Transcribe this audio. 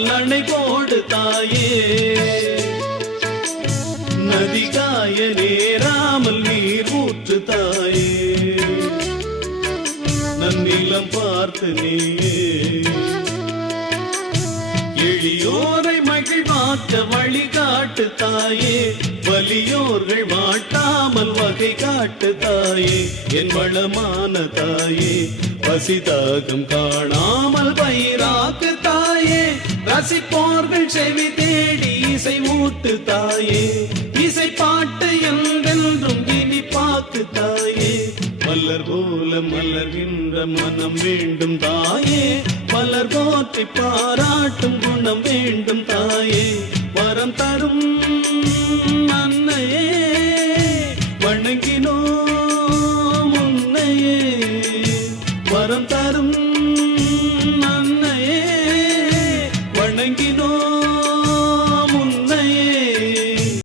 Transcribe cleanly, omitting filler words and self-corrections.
தட்டாமல் அணை போடு தாயே, நதி காய நேராமல் நீர் ஊற்று தாயே, நன்னிலம் பார்த்து நீயே எளியோரை மகிழ்வாக்க வழிகாட்டு தாயே, வலியோர்கள் வாட்டாமல் வகை காட்டு தாயே, என் வளமான தாயே, பசிதாகம் காணாமல் பயிராக்கு தாயே, ரசிப்போர்கள் செவி தேடி இசை ஊட்டு தாயே, இசை பாட்டு என்றென்றும் இனி பாக்கு தாயே, மலர் போல மலர்கின்ற மனம் வேண்டும் தாயே, மலர் போற்றி பாராட்டும் குணம் வேண்டும் தாயே, வரம் தரும் அன்னையே வணங்கினோம் உன்னையே, வரம் தரும் அன்னை